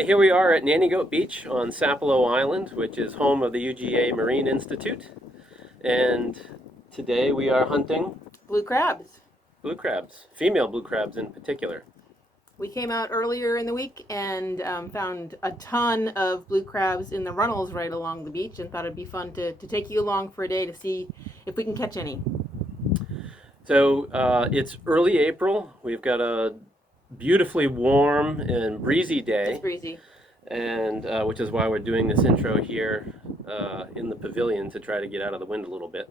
Okay, here we are at Nanny Goat Beach on Sapelo Island, which is home of the UGA Marine Institute. And today we are hunting Blue crabs. blue crabs, female blue crabs in particular. We came out earlier in the week and found a ton of blue crabs in the runnels right along the beach, and thought it'd be fun to take you along for a day to see if we can catch any. So it's early April. We've got a beautifully warm and breezy day, It's breezy. and which is why we're doing this intro here in the pavilion to try to get out of the wind a little bit.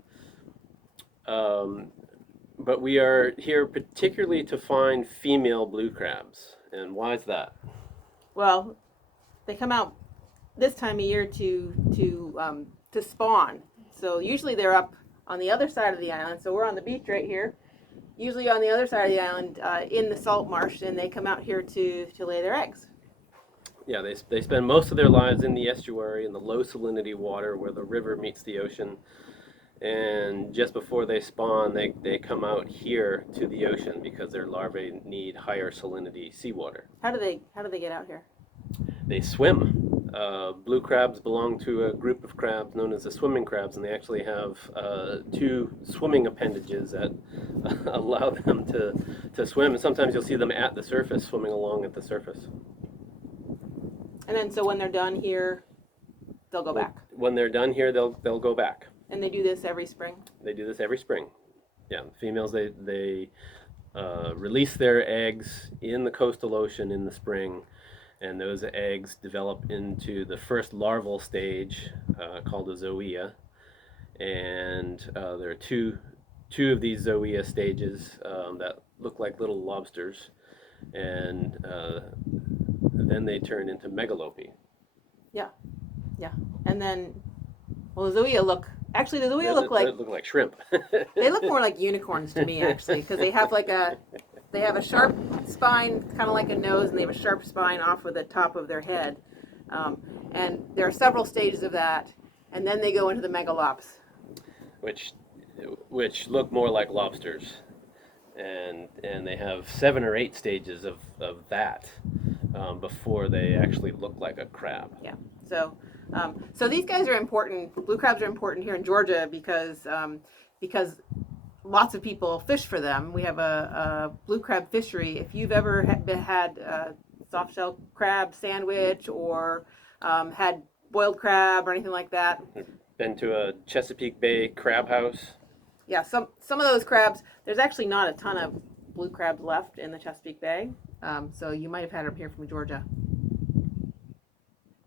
But we are here particularly to find female blue crabs. And why is that? Well, they come out this time of year to spawn. So usually they're up on the other side of the island. So we're on the beach right here. Usually on the other side of the island, in the salt marsh, and they come out here to lay their eggs. Yeah, they spend most of their lives in the estuary, in the low salinity water where the river meets the ocean. And just before they spawn, they come out here to the ocean because their larvae need higher salinity seawater. How do they get out here? They swim. Blue crabs belong to a group of crabs known as the swimming crabs, and they actually have two swimming appendages that allow them to swim. And sometimes you'll see them at the surface, swimming along at the surface. And then so when they're done here, they'll go back. When they're done here, they'll go back. And they do this every spring? They do this every spring. Yeah, females, they release their eggs in the coastal ocean in the spring, and those eggs develop into the first larval stage called a zoea. And there are two of these zoea stages that look like little lobsters, and then they turn into megalopy. Yeah. And then, well, the zoea look They look like shrimp. they look more like unicorns to me, actually, because they have a sharp spine, kind of like a nose, and they have a sharp spine off of the top of their head. And there are several stages of that, and then they go into the megalops. Which look more like lobsters, and they have 7 or 8 stages of that before they actually look like a crab. Yeah. So these guys are important. Blue crabs are important here in Georgia because lots of people fish for them. We have a blue crab fishery. If you've ever had a soft shell crab sandwich or had boiled crab or anything like that. Been to a Chesapeake Bay crab house? Yeah, some of those crabs, there's actually not a ton of blue crabs left in the Chesapeake Bay. So you might have had them here from Georgia.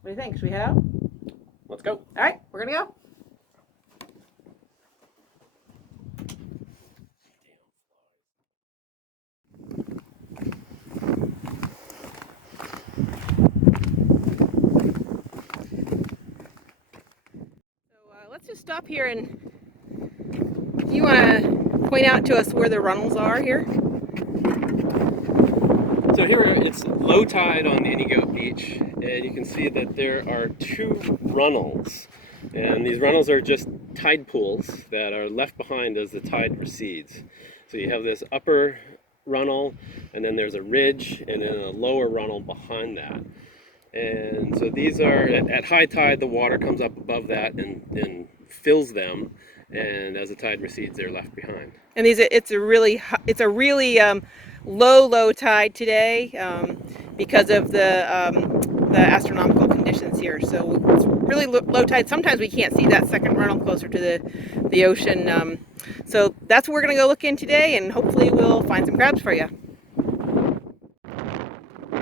What do you think? Should we head out? Let's go. All right, we're going to go. Let's just stop here, and do you want to point out to us where the runnels are here? So here it's low tide on Nanny Goat Beach, and you can see that there are 2 runnels. And these runnels are just tide pools that are left behind as the tide recedes. So you have this upper runnel, and then there's a ridge, and then a lower runnel behind that. And so these are, at high tide, the water comes up above that and fills them, and as the tide recedes, they're left behind. And it's a really low tide today because of the astronomical conditions here. So it's really low tide. Sometimes we can't see that second runnel closer to the ocean. So that's what we're going to go look in today, and hopefully we'll find some crabs for you. All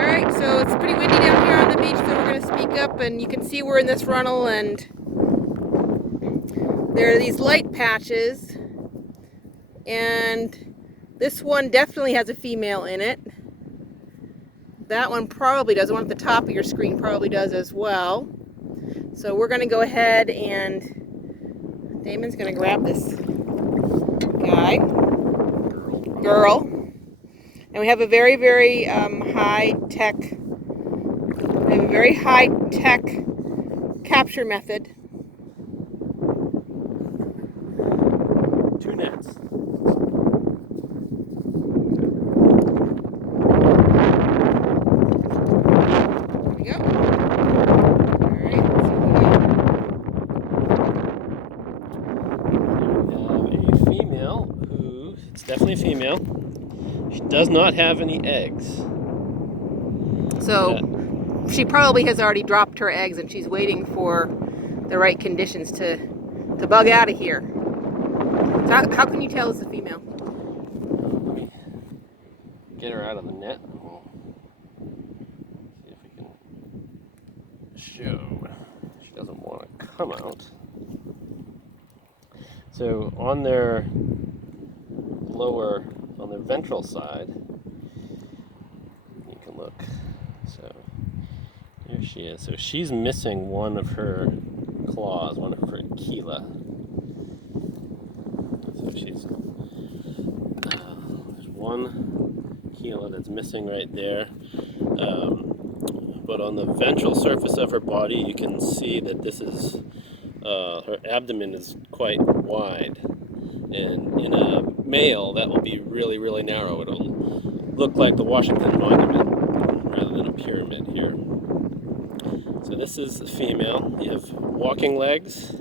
right, so it's pretty windy down here on the beach, so we're going to speak up, and you can see we're in this runnel, and there are these light patches, and this one definitely has a female in it. That one probably does. The one at the top of your screen probably does as well. So we're going to go ahead, and Damon's going to grab this girl. And we have a very, very high-tech capture method. 2 nets. definitely a female. She does not have any eggs. So she probably has already dropped her eggs and she's waiting for the right conditions to bug out of here. So how can you tell it's a female? Let me get her out of the net. We'll see if we can show. She doesn't want to come out. So on their ventral side, you can look. So here she is. So she's missing one of her claws, one of her chela. So there's one chela that's missing right there. But on the ventral surface of her body, you can see that this is her abdomen is quite wide, and in a male that will be really, really narrow. It'll look like the Washington Monument rather than a pyramid here. So this is a female. You have walking legs.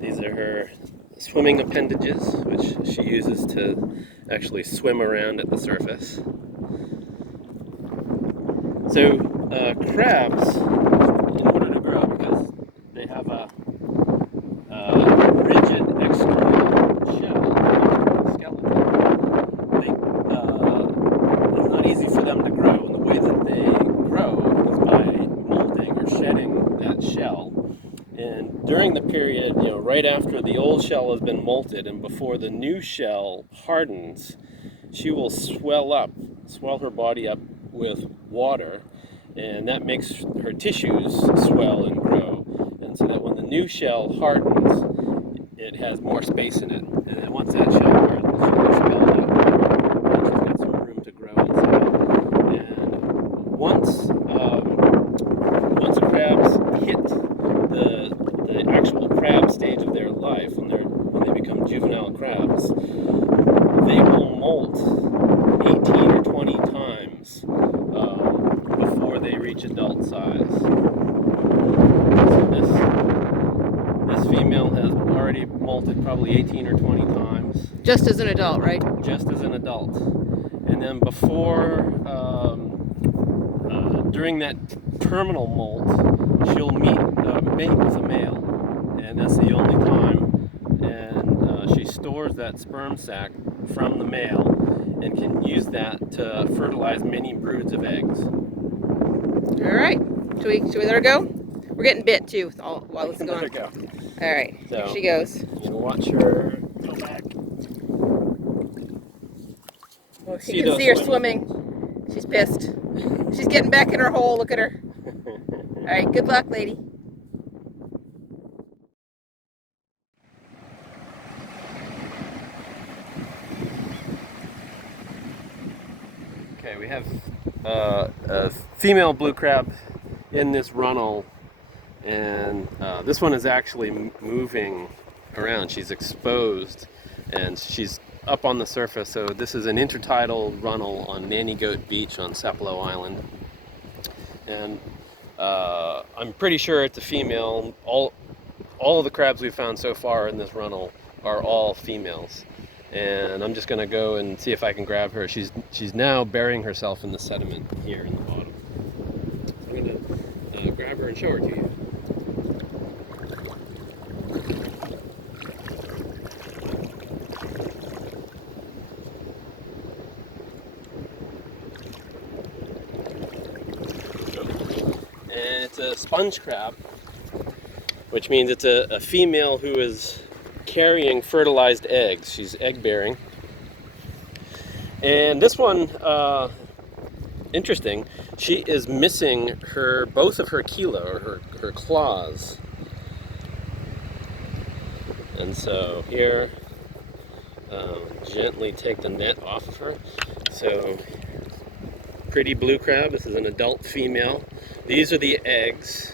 These are her swimming appendages, which she uses to actually swim around at the surface. So crabs, in order to grow, because they have a rigid external shell, skeleton, it's not easy for them to grow. And the way that they grow is by molting or shedding that shell. And during the period, right after the old shell has been molted and before the new shell hardens, she will swell her body up with water, and that makes her tissues swell and grow. And so that when the new shell hardens, it has more space in it. And then once that shell hardens, she'll expel that water, and she's got some room to grow inside. And once crabs hit the actual crab stage of their life, when they become juvenile crabs, they will molt 18 or 20 times before they reach adult size. So this female has already molted probably 18 or 20 times. Just as an adult, right? Just as an adult. And then during that terminal molt, she'll mate with a male. And that's the only time. And she stores that sperm sac from the male and can use that to fertilize many broods of eggs. All right. Should we let her go? We're getting bit too while this is going on. Let her go. All right. So, here she goes. You watch her go back. Well, you can see her swimming. She's pissed. She's getting back in her hole. Look at her. All right. Good luck, lady. Okay, we have a female blue crab in this runnel, and this one is actually moving around. She's exposed and she's up on the surface. So this is an intertidal runnel on Nanny Goat Beach on Sapelo Island, and I'm pretty sure it's a female. All of the crabs we've found so far in this runnel are all females. And I'm just going to go and see if I can grab her. She's now burying herself in the sediment here in the bottom. So I'm going to grab her and show her to you. And it's a sponge crab, which means it's a female who is carrying fertilized eggs. She's egg bearing. And this one, interesting, she is missing both of her chela, or her claws. And so here, gently take the net off of her. So, pretty blue crab. This is an adult female. These are the eggs.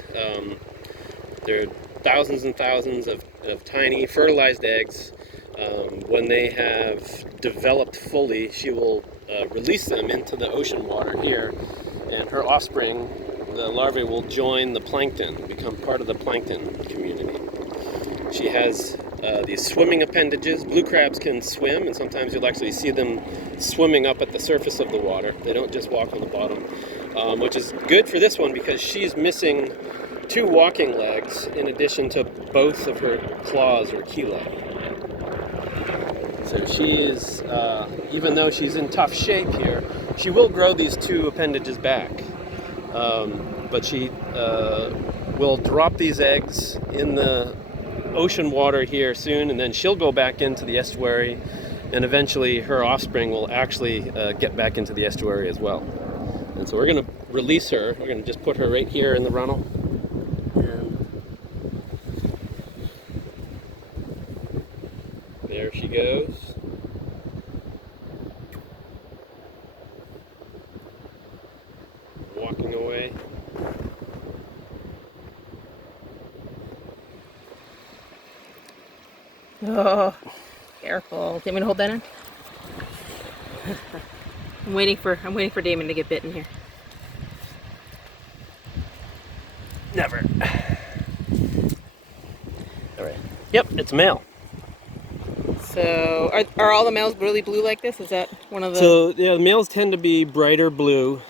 They're thousands and thousands of tiny fertilized eggs. When they have developed fully, she will release them into the ocean water here, and her offspring, the larvae, will join the plankton, become part of the plankton community. She has these swimming appendages. Blue crabs can swim, and sometimes you'll actually see them swimming up at the surface of the water. They don't just walk on the bottom, which is good for this one because she's missing 2 walking legs in addition to both of her claws or cheلاe. So she is, even though she's in tough shape here, she will grow these 2 appendages back. But she will drop these eggs in the ocean water here soon, and then she'll go back into the estuary, and eventually her offspring will actually get back into the estuary as well. And so we're going to release her. We're going to just put her right here in the runnel. And there she goes. Walking away. Oh, careful. Do you want me to hold that in? I'm waiting for Damon to get bitten here. Never. All right. Yep, it's male. So, are all the males really blue like this? Is that one of the... So, yeah, the males tend to be brighter blue.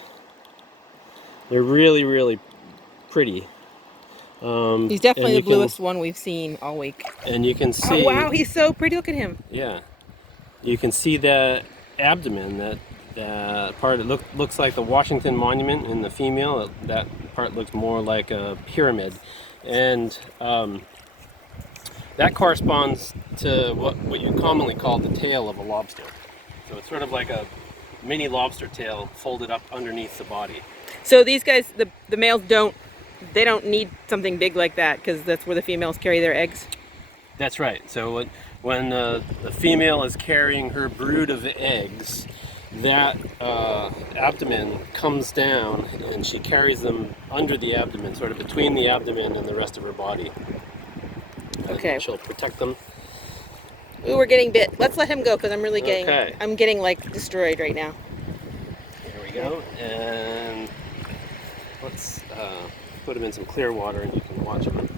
They're really, really pretty. He's definitely the bluest one we've seen all week. And you can see... Oh, wow, he's so pretty. Look at him. Yeah. You can see that abdomen, that part. It looks like the Washington Monument in the female. That part looks more like a pyramid. And that corresponds to what you commonly call the tail of a lobster. So it's sort of like a mini lobster tail folded up underneath the body. So these guys, the males don't need something big like that because that's where the females carry their eggs? That's right. So when the female is carrying her brood of eggs, that abdomen comes down and she carries them under the abdomen, sort of between the abdomen and the rest of her body. Okay. And she'll protect them. Ooh, we're getting bit. Let's let him go because I'm really getting, Okay. I'm getting like destroyed right now. There we go. And let's put him in some clear water and you can watch him.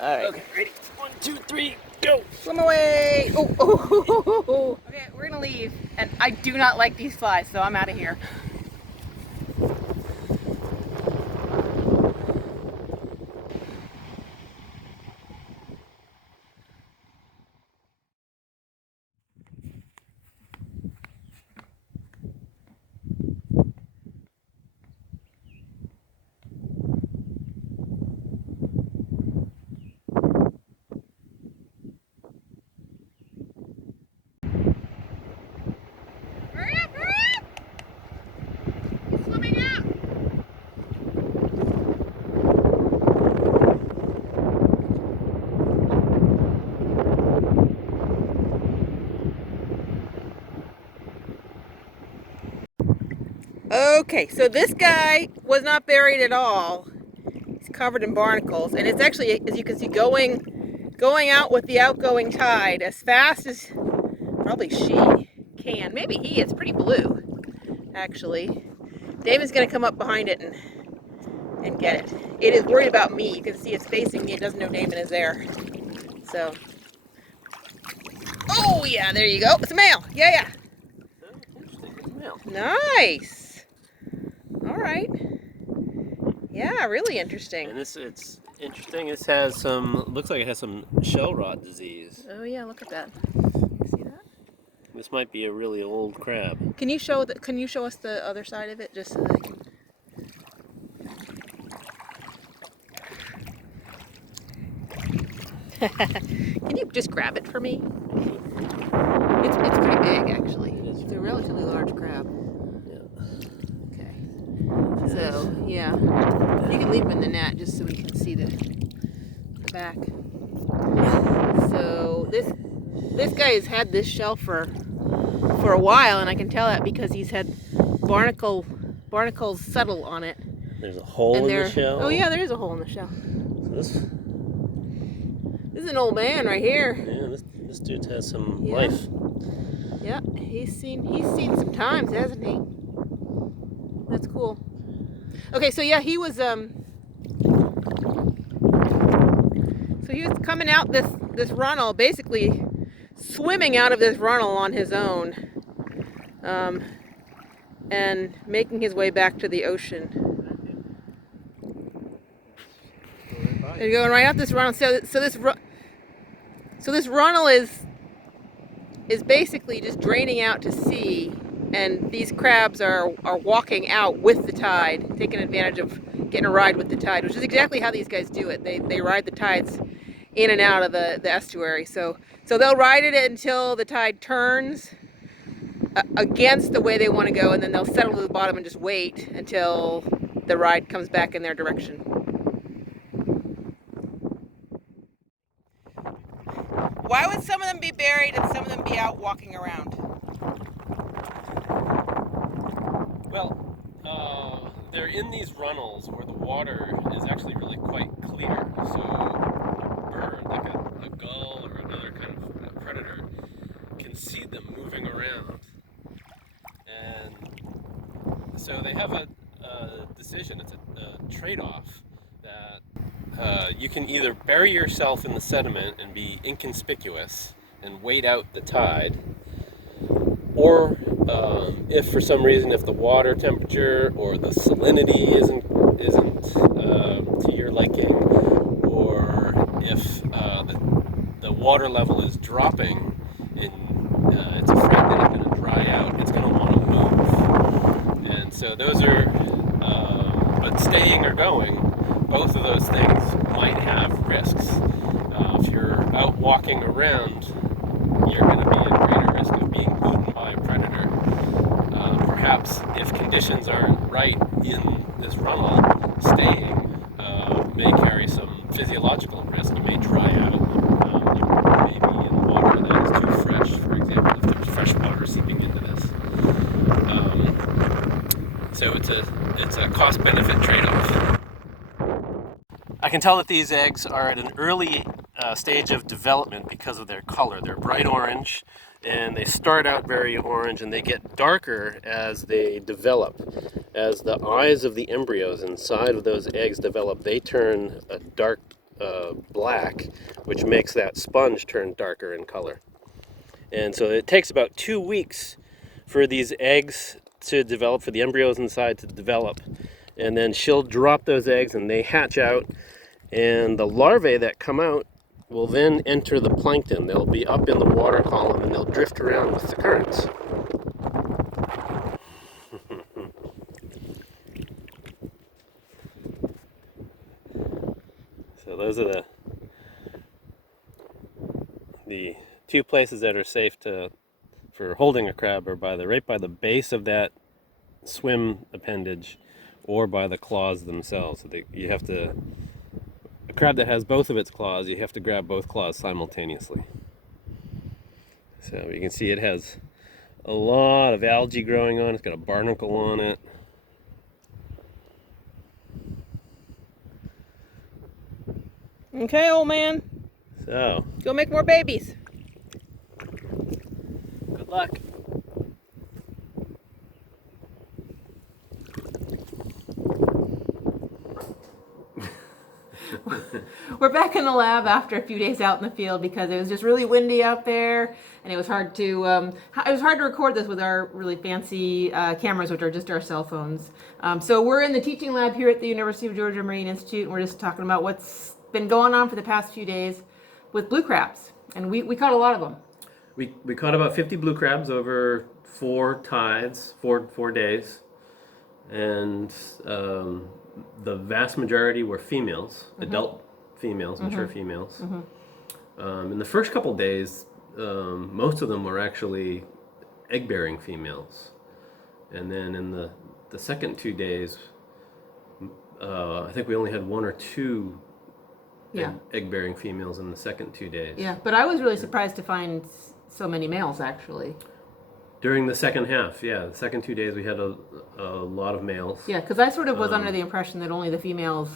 All right. Okay, ready? 1, 2, 3, go! Swim away! Oh. Okay, we're gonna leave, and I do not like these flies, so I'm out of here. Okay, so this guy was not buried at all. He's covered in barnacles, and it's actually, as you can see, going out with the outgoing tide as fast as probably she can. Maybe he is pretty blue, actually. Damon's gonna come up behind it and get it. It is worried about me. You can see it's facing me. It doesn't know Damon is there. So, oh yeah, there you go. It's a male. Yeah. Nice. All right. Yeah, really interesting. And it's interesting. This has looks like it has some shell rot disease. Oh yeah, look at that. See that? This might be a really old crab. Can you show us the other side of it, just so that I can... Can you just grab it for me? It's pretty big, actually. It's a relatively large crab. So, yeah, you can leave them in the net just so we can see the back. So this guy has had this shell for a while, and I can tell that because he's had barnacles settle on it. There's a hole in the shell? Oh yeah, there is a hole in the shell. So this is an old man right here. Yeah, this dude has some life. Yeah, he's seen some times, hasn't he? That's cool. Okay, so yeah, he was So he was coming out this runnel, basically swimming out of this runnel on his own, and making his way back to the ocean. They're going right up this runnel. So this runnel is basically just draining out to sea, and these crabs are walking out with the tide, taking advantage of getting a ride with the tide, which is exactly how these guys do it. They ride the tides in and out of the estuary. So they'll ride it until the tide turns against the way they want to go, and then they'll settle to the bottom and just wait until the ride comes back in their direction. Why would some of them be buried and some of them be out walking around? Well, they're in these runnels where the water is actually really quite clear. So a bird, like a gull or another kind of predator, can see them moving around. And so they have a decision, it's a trade-off, that you can either bury yourself in the sediment and be inconspicuous and wait out the tide, or if for some reason, if the water temperature or the salinity isn't to your liking, or if the water level is dropping and it's afraid that it's going to dry out, it's going to want to move. And so those are, but staying or going, both of those things might have risks. If you're out walking around, you're going to be at greater risk of being eaten by a predator. Perhaps if conditions aren't right in this runnel, staying may carry some physiological risk. You may dry out. You may be in water that is too fresh, for example, if there's fresh water seeping into this. So it's a cost-benefit trade-off. I can tell that these eggs are at an early stage of development because of their color. They're bright orange, and they start out very orange, and they get darker as they develop. As the eyes of the embryos inside of those eggs develop, they turn a dark black, which makes that sponge turn darker in color. And so it takes about 2 weeks for these eggs to develop, for the embryos inside to develop. And then she'll drop those eggs and they hatch out, and the larvae that come out will then enter the plankton. They'll be up in the water column and they'll drift around with the currents. So those are the two places that are safe for holding a crab, are right by the base of that swim appendage, or by the claws themselves. So a crab that has both of its claws, you have to grab both claws simultaneously. So you can see it has a lot of algae growing on. It's got a barnacle on it. Okay, old man. So, Go make more babies. good luck. We're back in the lab after a few days out in the field because it was just really windy out there, and it was hard to record this with our really fancy cameras, which are just our cell phones. So we're in the teaching lab here at the University of Georgia Marine Institute, and we're just talking about what's been going on for the past few days with blue crabs, and we caught a lot of them. We caught about 50 blue crabs over 4 tides, 4 days, and the vast majority were females, adult females, mature females. In the first couple days, most of them were actually egg-bearing females, and then in the second 2 days, I think we only had 1 or 2 egg-bearing females in the second 2 days. Yeah, but I was really surprised to find so many males actually. During the second half, the second 2 days we had a lot of males. Yeah, because I sort of was under the impression that only the females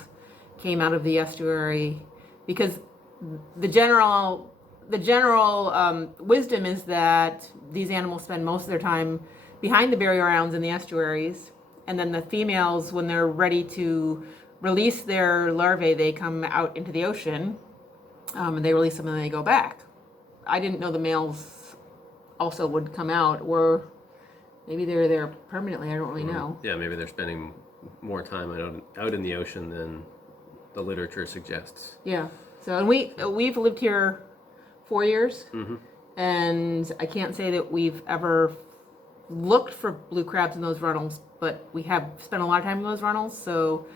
came out of the estuary, because the general wisdom is that these animals spend most of their time behind the barrier islands in the estuaries, and then the females, when they're ready to release their larvae, they come out into the ocean. And they release them and then they go back. I didn't know the males also would come out, or maybe they're there permanently. I don't really know. Yeah, maybe they're spending more time out in the ocean than the literature suggests. Yeah. So, and we've lived here 4 years, and I can't say that we've ever looked for blue crabs in those runnels, but we have spent a lot of time in those runnels. So,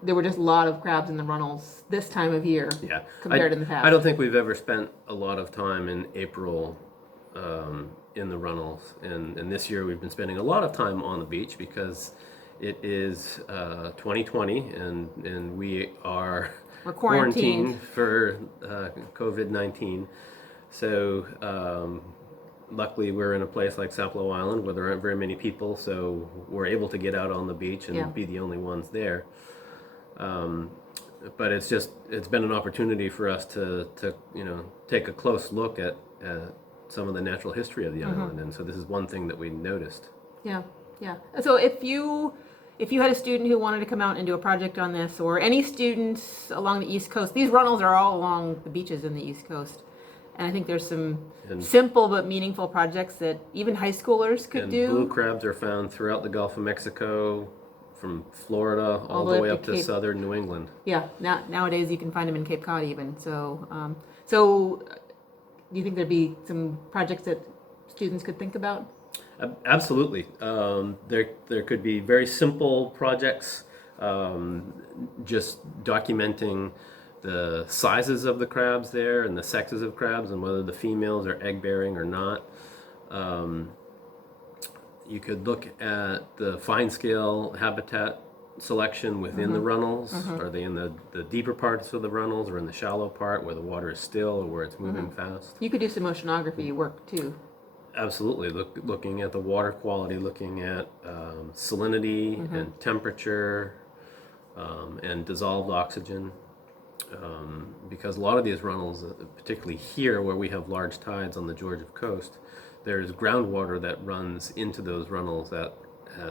there were just a lot of crabs in the runnels this time of year. Yeah, compared in the past. I don't think we've ever spent a lot of time in April in the runnels, and this year we've been spending a lot of time on the beach because it is 2020 and we're quarantined for COVID-19. So luckily we're in a place like Sapelo Island where there aren't very many people, so we're able to get out on the beach and be the only ones there. But it's been an opportunity for us to take a close look at some of the natural history of the island, and so this is one thing that we noticed. Yeah. So if you had a student who wanted to come out and do a project on this, or any students along the East Coast, these runnels are all along the beaches in the East Coast, and I think there's some simple but meaningful projects that even high schoolers could do. Blue crabs are found throughout the Gulf of Mexico, from Florida all the way up to southern New England. Yeah, nowadays you can find them in Cape Cod even. So do you think there'd be some projects that students could think about? Absolutely. There could be very simple projects, just documenting the sizes of the crabs there and the sexes of crabs and whether the females are egg bearing or not. You could look at the fine scale habitat selection within the runnels. Are they in the deeper parts of the runnels or in the shallow part where the water is still or where it's moving fast? You could do some oceanography work too. Absolutely. Looking at the water quality, looking at salinity and temperature and dissolved oxygen. Because a lot of these runnels, particularly here where we have large tides on the Georgia coast, there's groundwater that runs into those runnels at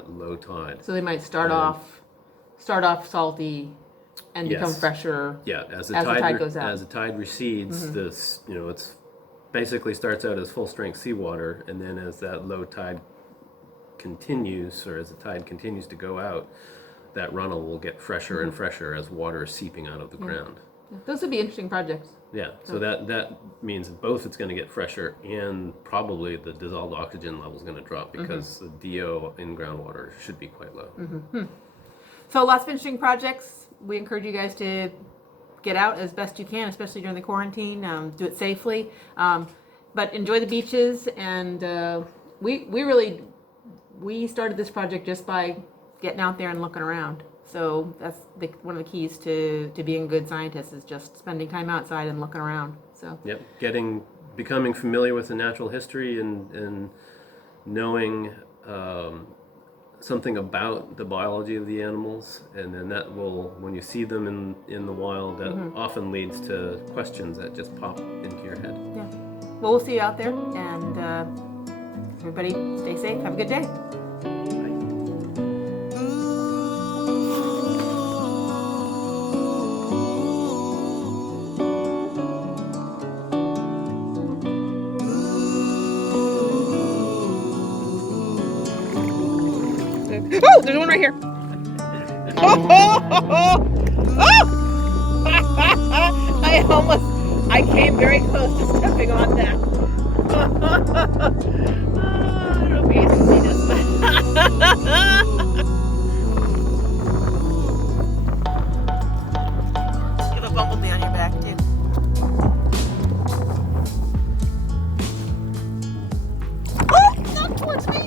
low tide. So they might start off salty and become fresher. Yeah, as the tide goes out. As the tide recedes, this it's basically starts out as full strength seawater, and then as that low tide continues, or as the tide continues to go out, that runnel will get fresher and fresher as water is seeping out of the ground. Those would be interesting projects. Yeah, so that means both it's going to get fresher and probably the dissolved oxygen level is going to drop because the DO in groundwater should be quite low. So lots of interesting projects. We encourage you guys to get out as best you can, especially during the quarantine. Do it safely, but enjoy the beaches. And we started this project just by getting out there and looking around. So that's one of the keys to being a good scientist is just spending time outside and looking around. So yep, becoming familiar with the natural history and knowing something about the biology of the animals, and then that will, when you see them in the wild, that often leads to questions that just pop into your head. Yeah. Well, we'll see you out there, and everybody stay safe. Have a good day. Oh, there's one right here. I came very close to stepping on that. I don't know if you can see this, you have a bumblebee on your back too. Oh, not towards me.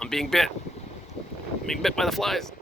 I'm being bit. I'm being bit by the flies.